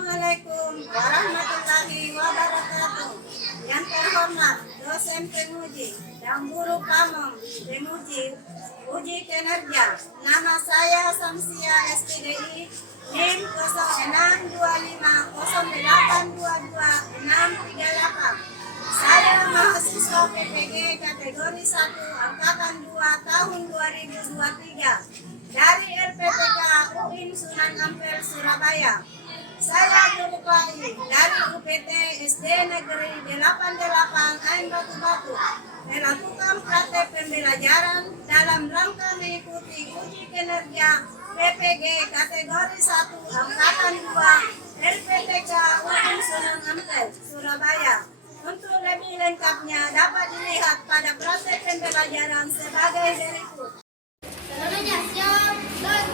Assalamualaikum warahmatullahi wabarakatuh. Yang terhormat dosen penguji dan guru pamong penguji uji kinerja. Nama saya Samsia SPDI NIM 06250822 Saya mahasiswa PPG kategori 1 angkatan 2 tahun 2023 dari LPTK UIN Sunan Ampel Surabaya. Saya guru PAI dari UPT SD Negeri 88 Ain Batu-Batu melakukan praktek pembelajaran dalam rangka mengikuti uji kinerja PPG kategori 1 angkatan 2 LPTK UIN Sunan Ampel Surabaya. Untuk lebih lengkapnya dapat dilihat pada praktek pembelajaran sebagai berikut. Seluruhnya siap dan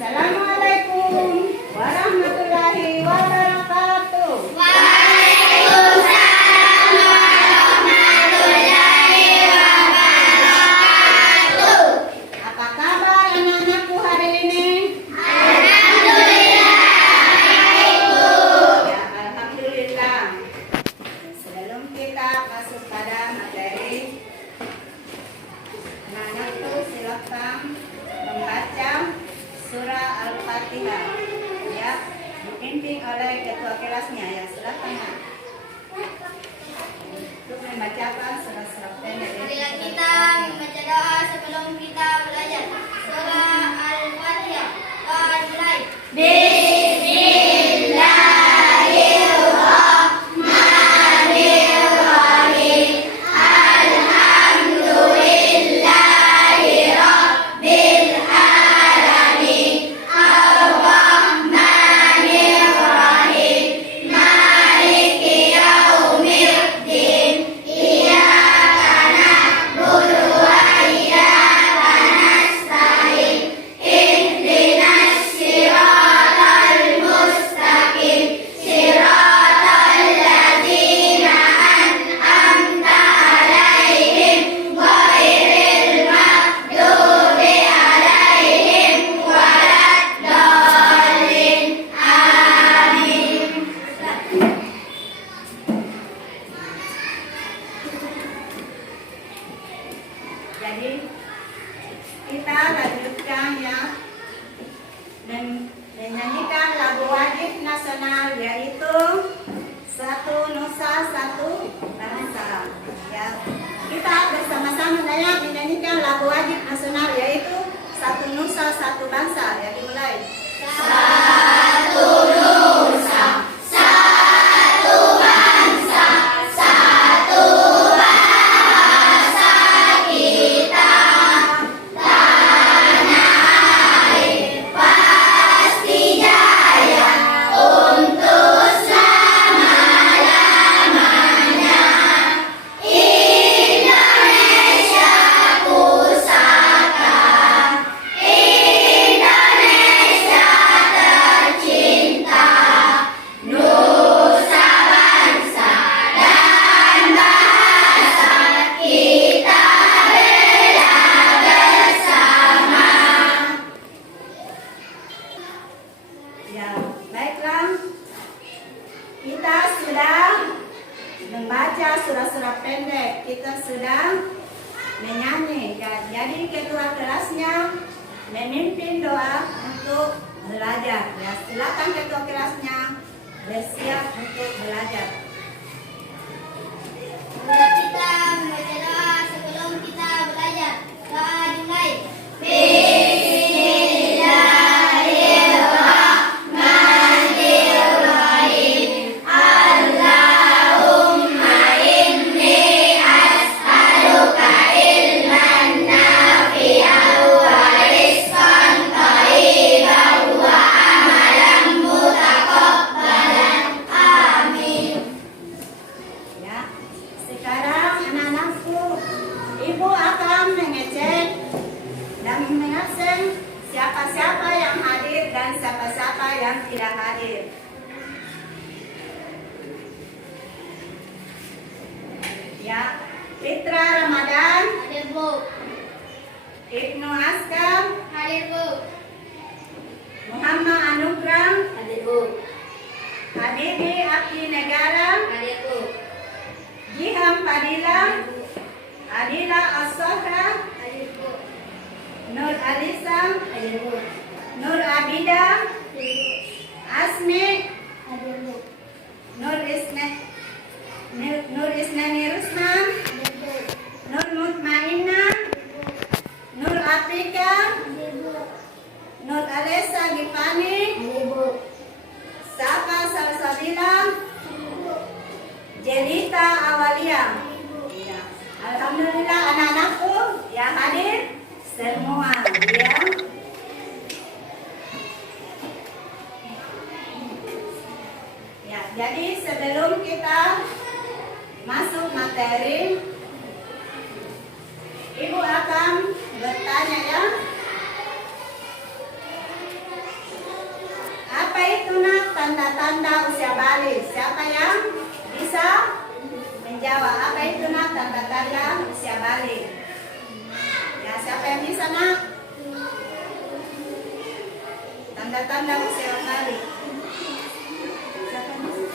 Assalamualaikum warahmatullahi wabarakatuh. Waalaikumsalam warahmatullahi wabarakatuh. Apa kabar anak-anakku hari ini? Alhamdulillah baik, Bu. Ya, alhamdulillah. Sebelum kita masuk pada materi, anak-anakku silakan membaca surah Al-Fatihah, ya, dipimpin oleh ketua kelasnya, ya, silakan. Untuk membacakan surah-surah pendek. Marilah kita membaca doa sebelum kita belajar. Surah Al-Fatihah. Doa dimulai. Bismillahirrahmanirrahim. Alhamdulillahirabbil alamin. Arrahmanirrahim. Maliki yaumiddin. Iyyaka na'budu wa iyyaka nasta'in. Ihdinas siratal mustaqim. Siratal ladzina an'amta 'alaihim ghairil maghdubi 'alaihim waladdallin. Amin. Jadi kita lanjutkan, ya, menyanyikan lagu wajib nasional, yaitu Satu Nusa Satu Bangsa. Ya, kita bersama-sama menyanyikan lagu wajib nasional, yaitu Satu Nusa Satu Bangsa. Ya, dimulai. Satu nusa, satu bangsa, satu bahasa kita. Tanah air pasti jaya untuk selama-lamanya. Indonesia pusaka, Indonesia tercinta. Nusa bangsa dan bahasa kita bela bersama. Ya, baiklah. Kita sudah membaca surah-surah pendek, kita sudah menyanyi. Ya, jadi ketua kelasnya memimpin doa untuk belajar. Ya, silakan ketua kelasnya bersiap untuk belajar. Marilah kita membaca doa sebelum kita belajar. Doa dimulai. Bismillahirrahmanirrahim. Allahumma inni as'aluka ilman nafi'an wa tidak hadir. Ya, Fitra Ramadan, Hadir, Bu. Ibnu Askam, Hadir, Bu. Muhammad Anugrah, Hadir, Bu. Habibi Abdi Negara, Hadir, Bu. Jiham Fadila, Adila As-Sohra, Hadir, Bu. Nur Alisa, Hadir, Bu. Nur Abida, Hadir, Bu. Asmi, Hadir, Bu. Nur Isnani Rusman, Hadir, Bu. Nur Mutmainna, Nur Atika, Hadir, Bu. Nur Alessa Gifani, Hadir, Bu. Safa Salsabila, Jelita Awalia. Ya. Alhamdulillah anak-anakku yang hadir semua ya. Ya, jadi sebelum kita masuk materi, Ibu akan bertanya ya. Apa itu nak tanda-tanda usia balik? Siapa yang bisa menjawab? Apa itu nak tanda-tanda usia balik? Ya, siapa yang bisa nak? Tanda-tanda usia balik. Siapa yang bisa?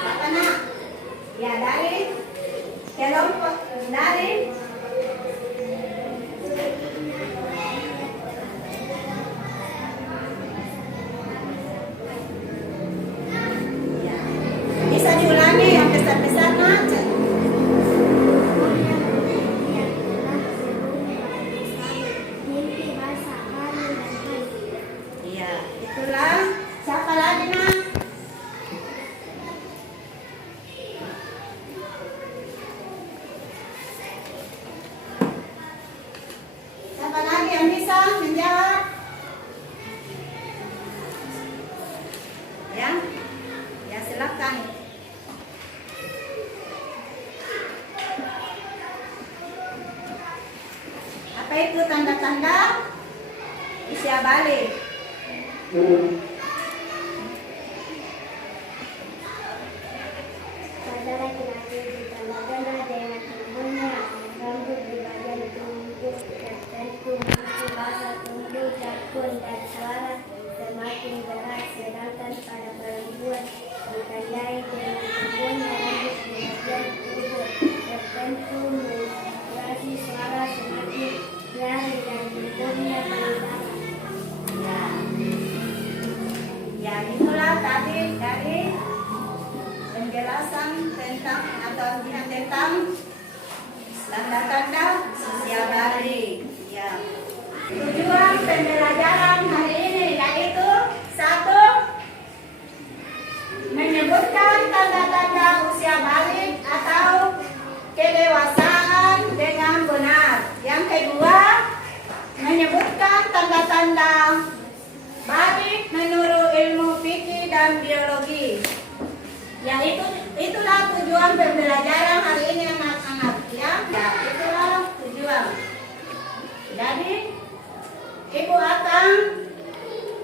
Siapa nak? Ya, dari kelompok dari bisa diulangi yang besar-besar nak. Iya, itulah. Siapa lagi nak? Siapa lagi yang bisa menjawab? Ya, ya silakan. Apa itu tanda-tanda usia balik? Pada laki-laki ditambahkan dengan tubuhnya, rambut di bagian tubuh tertentu, muncul rasa tumbuh jakun dan suara semakin berat, sedangkan pada perempuan ditandai dengan tubuhnya rambut di bagian tubuh tertentu, mengeluarkan suara semakin nyaring dan tubuhnya berdarah. Ya, ya itulah tadi dari penjelasan tentang atau tentang tanda-tanda usia balik. Ya. Tujuan pembelajaran hari ini yaitu satu, menyebutkan tanda-tanda usia balik atau kedewasaan dengan benar. Yang kedua, menyebutkan tanda-tanda balik menurut ilmu fikih dan biologi. Ya itulah tujuan pembelajaran hari ini anak-anak ya. Ya, itulah tujuan. Jadi Ibu akan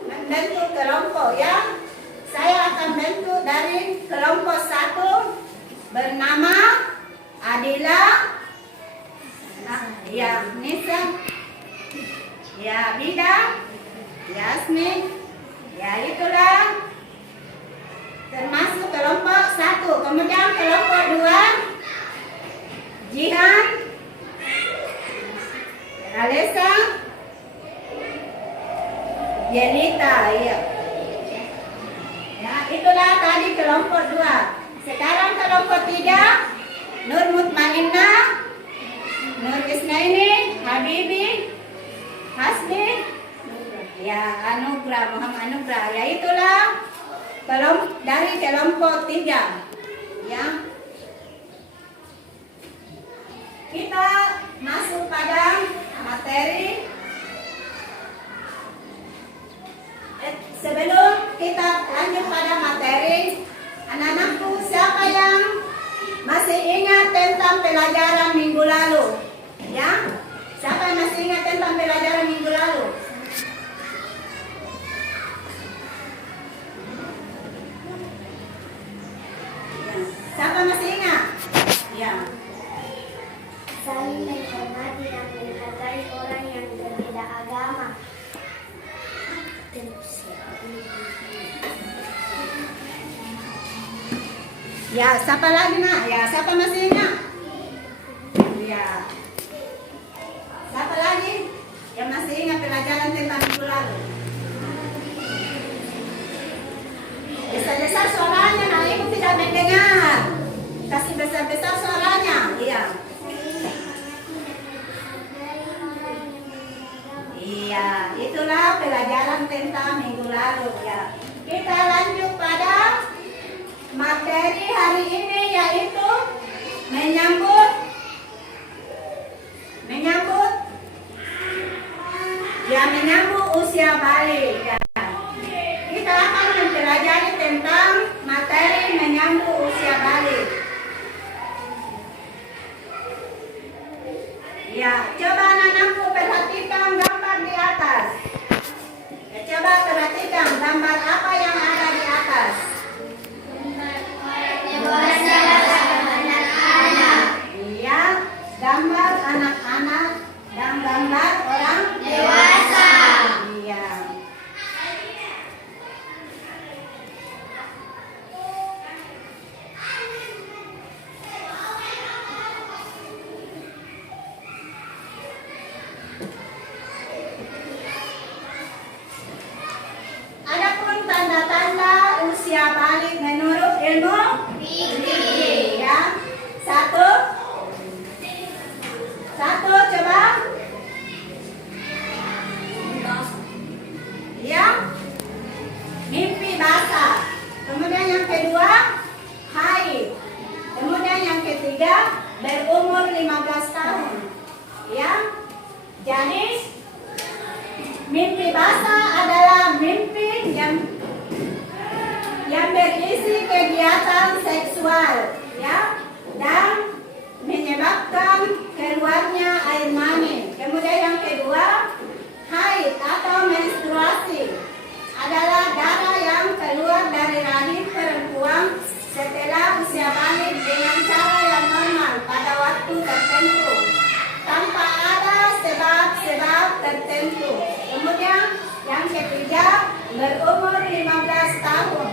membentuk kelompok ya. Saya akan bentuk dari kelompok 1 bernama Adila, ya Nisa, ya Bida, Yasmin, ya itulah termasuk kelompok 1. Kemudian kelompok 2 Jihan, Alessa, Jelita, ya. Ya, itulah tadi kelompok 2. Sekarang kelompok 3 Nur Mutmainna, Nur Isnaini, Habibi, Hasbi, ya Anugrah, Muhammad Anugrah. Ya itulah dari kelompok 3. Ya. Kita masuk pada materi. Sebelum kita lanjut pada materi, anak-anakku, siapa yang masih ingat tentang pelajaran minggu lalu? Ya? Siapa yang masih ingat tentang pelajaran minggu lalu? saling menghormati dan menghargai orang yang berbeda agama. Ya, siapa lagi nak? Ya, siapa masih ingat? Ya. Siapa lagi yang masih ingat pelajaran tentang minggu lalu? Besar-besar suaranya, nah ibu tidak mendengar. Kasih besar-besar suaranya. Iya. Iya, itulah pelajaran tentang minggu lalu ya. Kita lanjut pada materi hari ini yaitu menyambut usia balik ya. Kita akan mempelajari tentang materi menyambut usia balik. Ya, coba anak-anakku perhatikan gambar di atas. Ya, coba perhatikan gambar apa yang ada di atas. Dewasa dan anak-anak. Iya, gambar anak-anak dan gambar orang Dewasa. Iya. Adapun tanda-tanda usia balik menurut ilmu Fikih. ya. Satu coba. Ya. Mimpi basah. Kemudian yang kedua, haid. Kemudian yang ketiga, berumur 15 tahun. Ya. Jadi mimpi basah adalah mimpi yang berisi kegiatan seksual ya dan menyebabkan keluarnya air mani. Kemudian yang kedua, haid atau menstruasi adalah darah yang keluar dari rahim perempuan setelah usia balik dengan cara yang normal pada waktu tertentu tanpa ada sebab-sebab tertentu. Kemudian yang ketiga, berumur 15 tahun.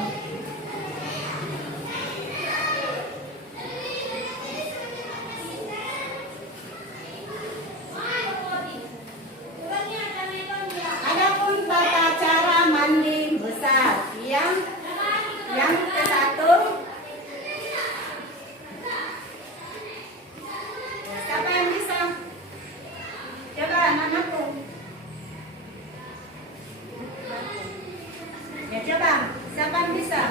Adapun tata cara mandi besar yang ke satu. Siapa yang bisa? Coba anak-anakku. Ya coba, siapa yang bisa?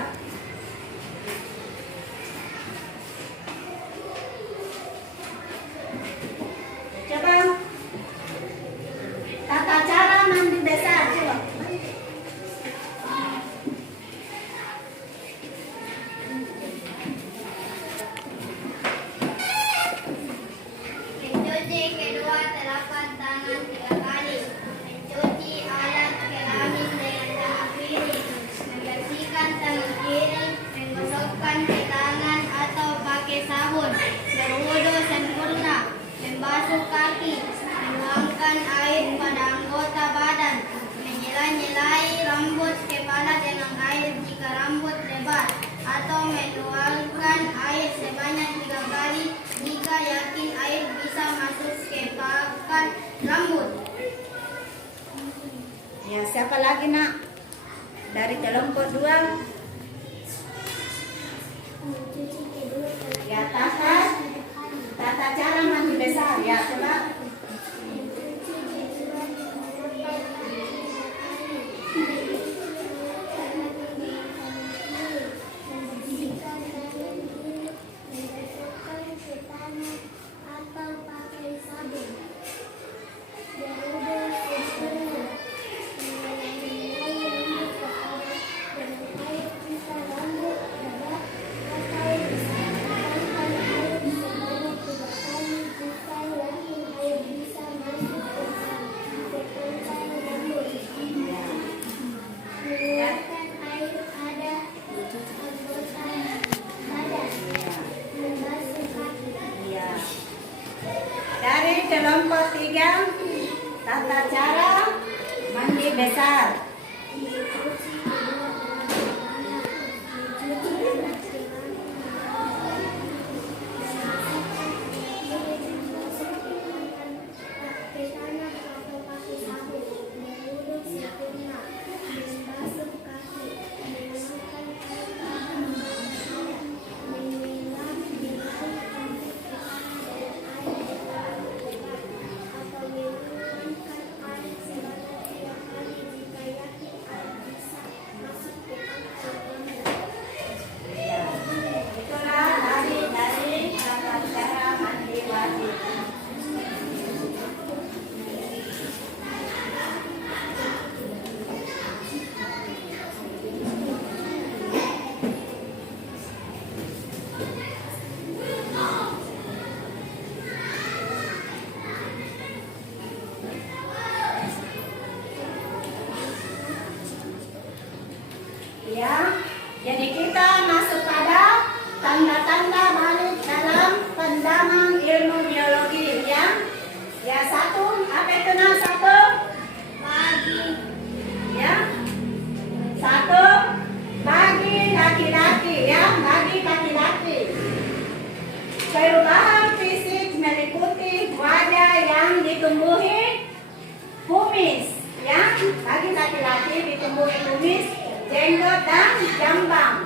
Coba. Tata cara mandi besar coba. Mencuci kedua telapak tangan 3 kali. Mencuci alat kelamin dengan tangan kiri. Membersihkan tangan kiri. Menggosokkan di tangan atau pakai sabun. Berwudu sempurna. Membasuh kaki. Menuangkan air pada anggota badan. Menyela-nyelai rambut kepala dengan air jika rambut lebat. Atau menuangkan air sebanyak 3 kali jika yakin air bisa masuk ke pakan rambut. Ya, siapa lagi nak? Dari kelompok 2. Ya, tata cara mandi besar. Ya, coba. kelompok 3, tata cara mandi besar. Itulah dari tata cara mandi wajib. Ya, jadi kita masuk pada tanda-tanda balik dalam pendaman ilmu biologi ya. Ya, satu, apa itu nah satu? Bagi. Ya. Satu, bagi laki-laki ya, bagi laki-laki. Perubahan fisik meliputi wajah yang ditumbuhi kumis ya, bagi laki-laki ditumbuhi kumis, jenggot dan jambang.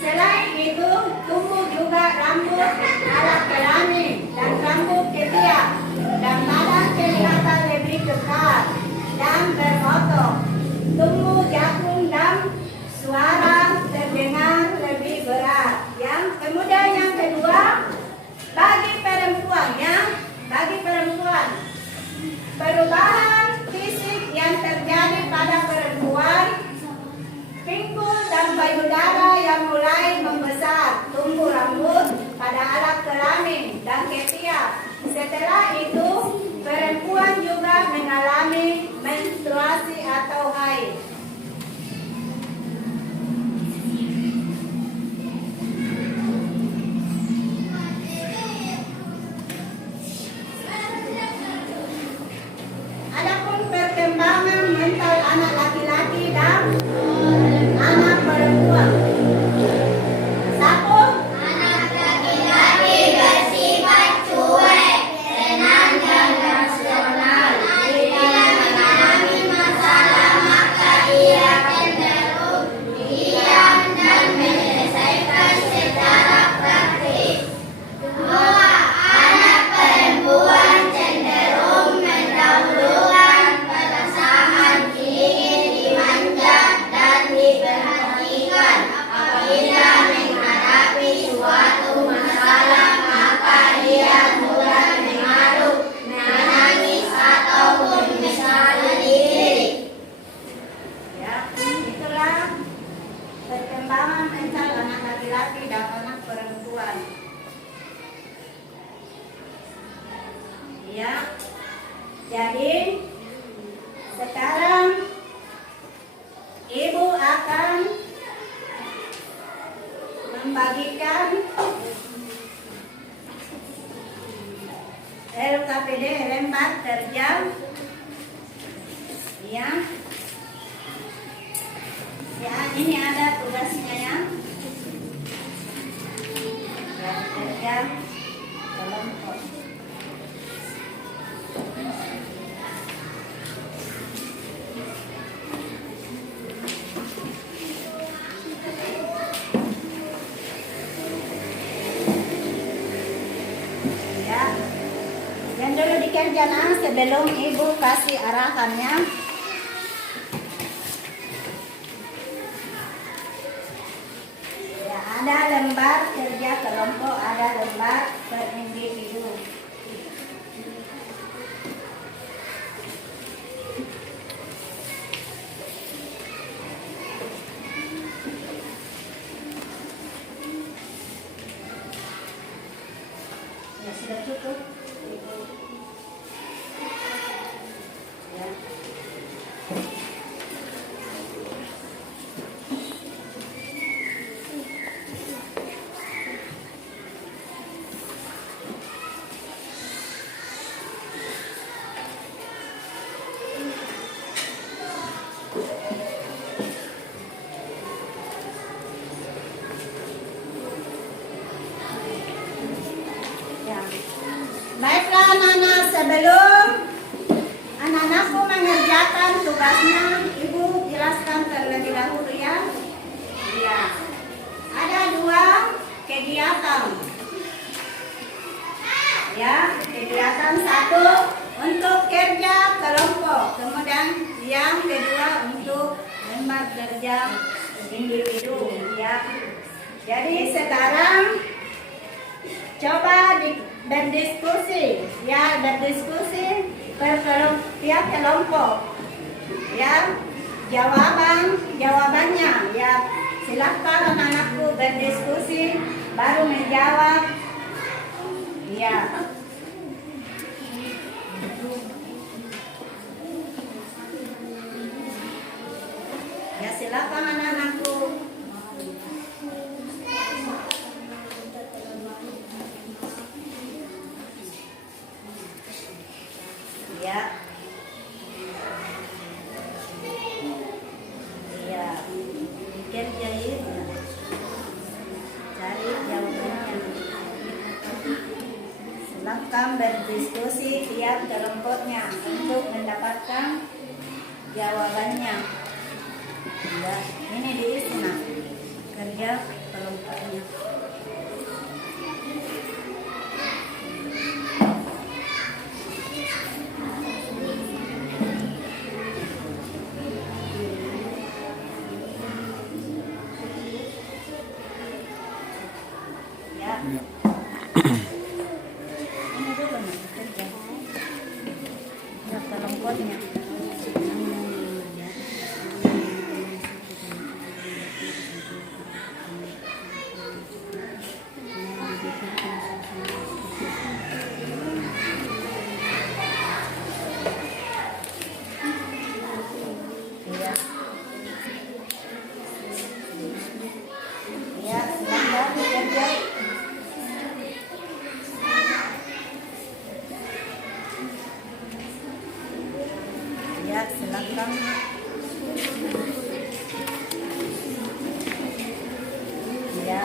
Selain itu tumbuh juga rambut alat kelamin dan rambut ketiak, dan badan kelihatan lebih kekar dan berpotong. Tumbuh jagung dan suara terdengar lebih berat. Kemudian yang kedua, bagi perempuan ya, bagi perempuan perubahan fisik yang terjadi pada perempuan, pinggul dan payudara yang mulai membesar, tumbuh rambut pada alat kelamin dan ketiak. Setelah itu, perempuan juga mengalami menstruasi atau haid. Adapun perkembangan mental anak laki-laki dan anak perempuan. Satu, anak laki-laki bersifat cuek, tenang dan rasional. Bila mengalami masalah maka ia cenderung diam dan menyelesaikan secara praktis. Dua, anak perempuan cenderung mendahulukan perasaan ingin dimanja dan diperhatikan. Apabila menghadapi suatu masalah maka ia mudah mengaruh, menangis atau menyesal diri. Ya, itulah perkembangan mental anak laki-laki dan anak perempuan. Ya, jadi sekarang ibu akan membagikan LKPD lembar kerja. Ya, ya ini ada tugasnya ya. Kerja kelompok. Ya, yang dulu dikerjakan sebelum ibu kasih arahannya. Ya, ada lembar kerja kelompok, ada lembar per individu. Ya, sudah cukup. Ya. Kemudian yang kedua untuk lembar kerja individu ya. Jadi sekarang coba berdiskusi ya, berdiskusi tiap kelompok ya. Jawabannya ya, silahkan anak-anakku berdiskusi baru menjawab ya. Ya silakan anak-anakku. Ya. Iya. Pikir jadi cari jawabannya. Silakan berdiskusi tiap kelompoknya untuk mendapatkan jawabannya. Ya, ini diisi nah kerja kelompoknya. Ya. Ini dulu nih kerja. Ya, kelompoknya. Ya, silakan kerja. Ya, silakan. Ya.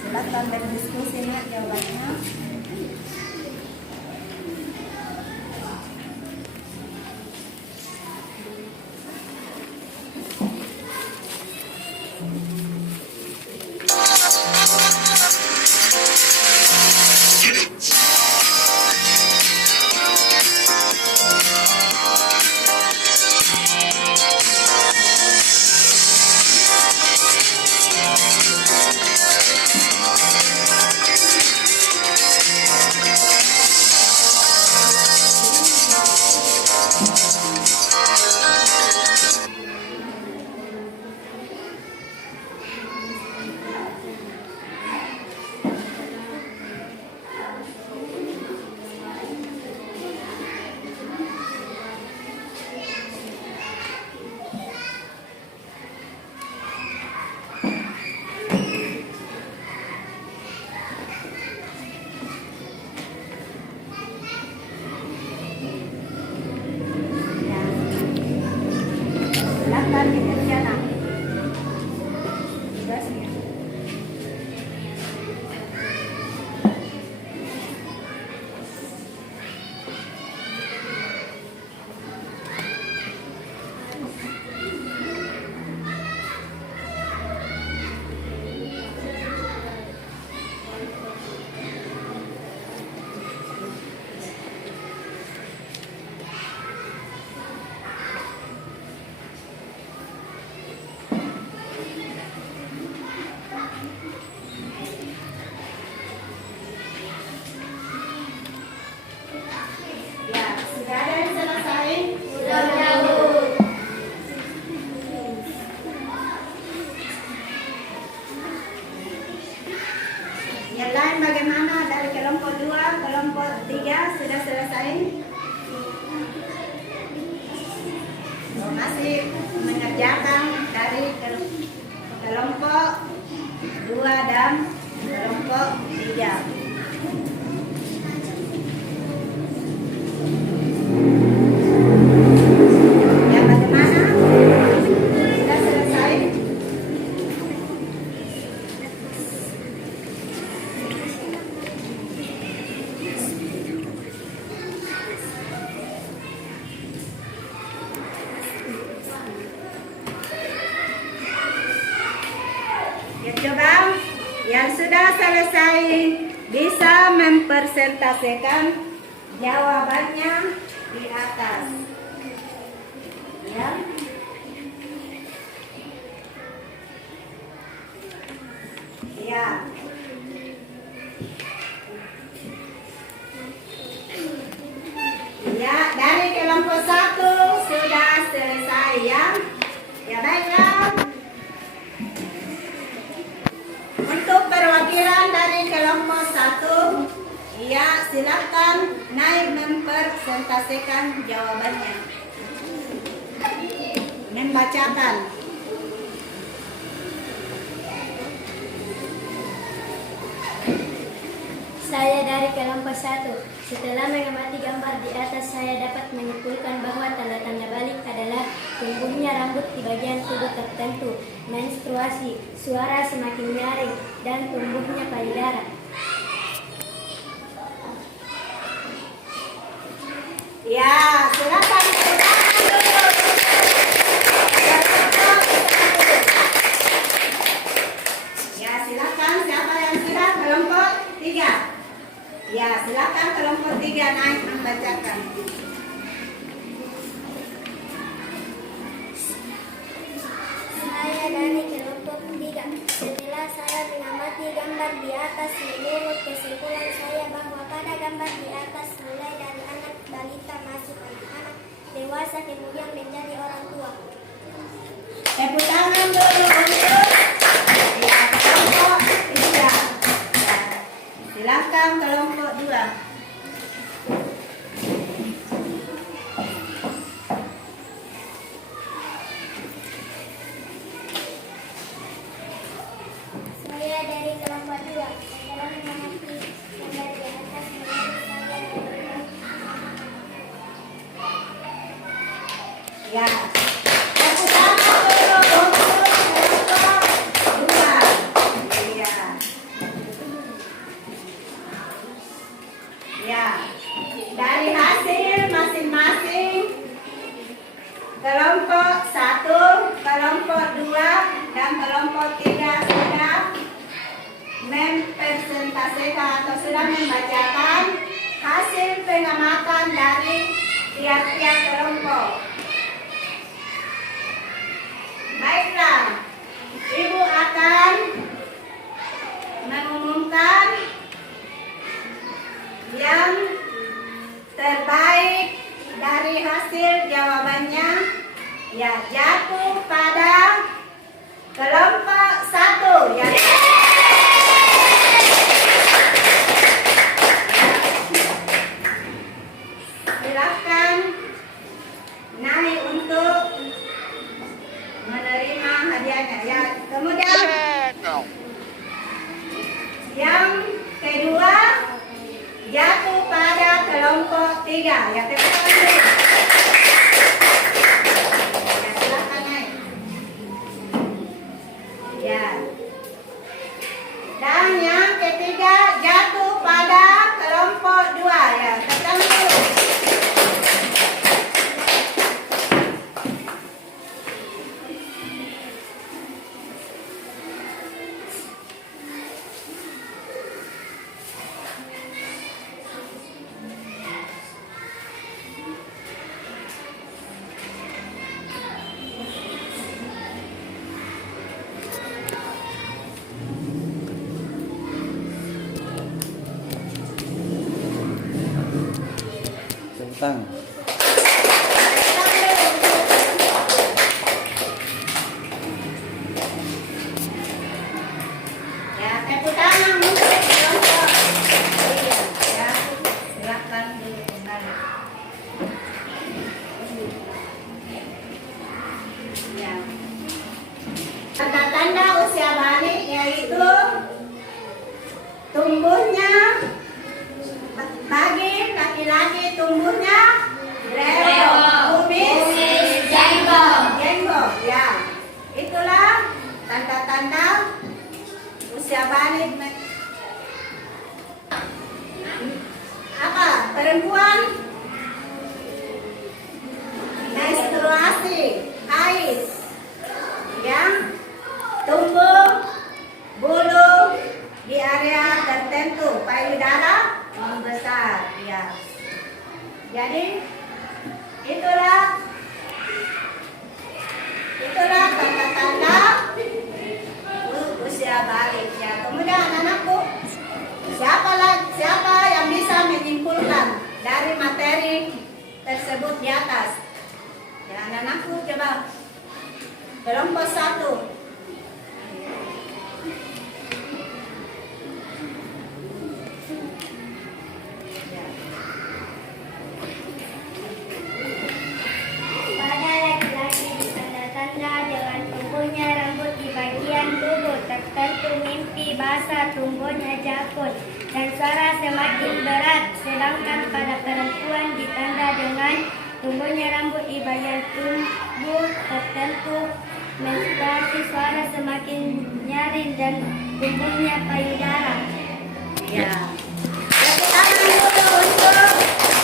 Silakan berdiskusi nih jawabannya. Silakan dikerja nah. Tugasnya. Ya, sudah ada yang selesai? Sudah. Yang lain bagaimana dari kelompok 2, kelompok 3 sudah selesai? Oh, masih mengerjakan dari kelompok 2 dan kelompok 3. Ya bagaimana? Sudah selesai? Ya, coba yang sudah selesai bisa mempresentasikan jawabannya di atas. Ya. Ya. Ya, dari kelompok 1 sudah selesai ya. Ya baiklah. Untuk perwakilan dari kelompok 1, ya silakan naik mempresentasikan jawabannya. Membacakan. Saya dari kelompok 1. Setelah mengamati gambar di atas, saya dapat menyimpulkan bahwa tanda-tanda balik adalah tumbuhnya rambut di bagian tubuh tertentu, menstruasi, suara semakin nyaring, dan tumbuhnya payudara. Ya, silakan. Ya, silakan. Siapa yang sudah kelompok 3? Ya, silakan kelompok 3 naik membacakan. Saya dari kelompok 3. Setelah saya mengamati gambar di atas, menurut kesimpulan saya bahwa pada gambar di atas mulai dari anak balita masuk anak-anak dewasa kemudian menjadi orang tua. Tepuk tangan dulu untuk ya, kelompok 3. Ya, silakan kelompok 2. Saya dari kelompok 2. Setelah mengamati gambar di atas menurut saya Ya. Tepuk tangan dulu untuk kelompok 2. Iya. Ya. Dari hasil masing-masing kelompok 1, kelompok 2, dan kelompok 3 sudah mempresentasikan atau sudah membacakan hasil pengamatan dari tiap-tiap kelompok. Baiklah, Ibu akan mengumumkan yang terbaik dari hasil jawabannya. Ya, jatuh pada kelompok 1 ya. Silakan naik untuk menerima hadiahnya ya. Kemudian yang kedua jatuh pada kelompok 3 ya. Tepuk tangan dulu. Ya, silakan naik. Ya. Dan yang ketiga jatuh pada kelompok 2 ya. Tepuk tangan dulu. Tang. Ya, tepuk tangan untuk kelompok 3 ya. Silakan duduk kembali. Ya. Tanda-tanda usia balik yaitu tumbuhnya bagi laki-laki tumbuhnya kumis jenggot ya. Itulah tanda-tanda usia balik. Apa? Perempuan menstruasi, haid ya. Tumbuh bulu di area tertentu, payudara payudara membesar. Ya. Jadi itulah tanda-tanda usia balik. Ya. Kemudian anak-anakku, siapa yang bisa menyimpulkan dari materi tersebut di atas? Ya, anak-anakku coba kelompok 1. Pada laki-laki ditanda-tanda dengan tumbuhnya rambut di bagian tubuh tertentu, mimpi basah, tumbuhnya jakun, dan suara semakin berat. Sedangkan pada perempuan ditanda dengan tumbuhnya rambut di bagian tubuh tertentu, menstruasi, suara semakin nyaring, dan tumbuhnya payudara. Ya. Tepuk tangan dulu untuk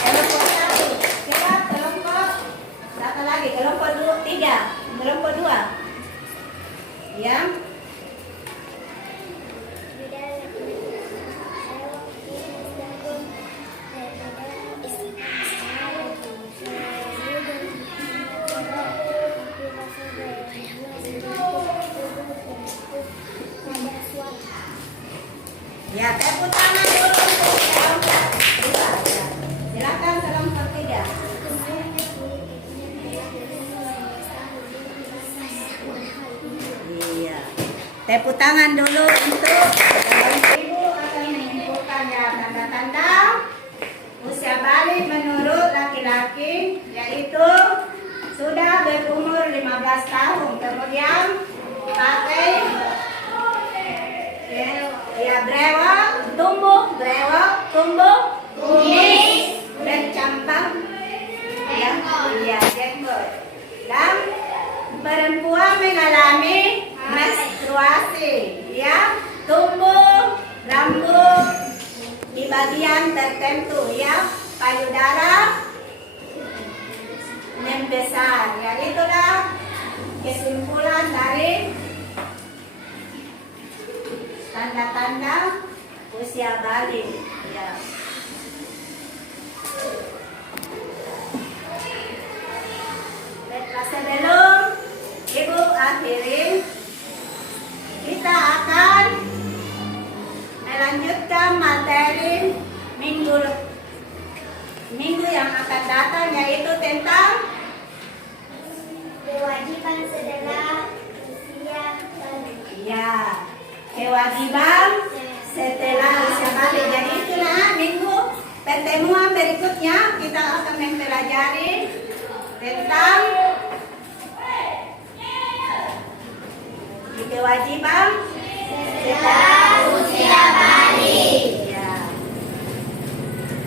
kelompok 1. Coba kelompok satu lagi, kelompok 3, kelompok 2. Ya. Ya, tepuk tangan dulu untuk kelompok 2. Ya. Silakan kelompok 3. Iya. Tepuk tangan dulu untuk ibu akan menyimpulkan ya tanda-tanda usia balik menurut laki-laki, yaitu sudah berumur 15 tahun. Kemudian pakai ya brewok, tumbuh, kumis, bercambang, ya, iya, jenggot. Dan perempuan mengalami menstruasi, ya, tumbuh rambut di bagian tertentu, ya, payudara membesar. Ya, itulah kesimpulan dari tanda-tanda usia balik. Ya. Baiklah, sebelum ibu akhiri, kita akan melanjutkan materi minggu yang akan datang, yaitu tentang Kewajiban setelah usia balik. ya kewajiban setelah usia balik. Jadi itulah minggu pertemuan berikutnya kita akan mempelajari tentang kewajiban setelah usia balik. Ya.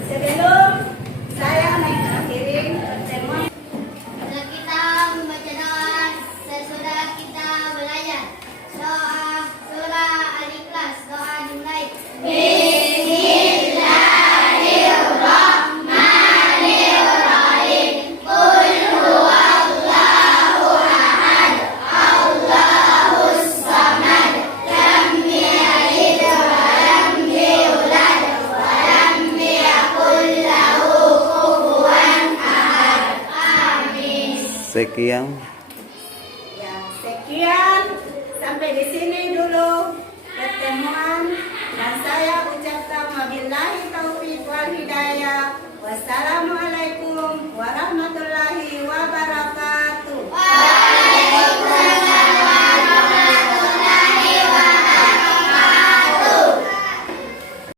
Sebelum saya mengakhiri pertemuan, Kita membaca doa sesudah kita belajar. Doa surah Al-Ikhlas. Doa dimulai. Bismillahirrahmanirrahim. Qul huwallahu ahad. Allahus samad. Lam yalid wa lam yulad wa lam yakul lahu kufuwan ahad. Amin. Sekian. ya sekian sampai di sini dulu pertemuan, dan saya ucapkan wabillahi taufiq wal hidayah. Wassalamualaikum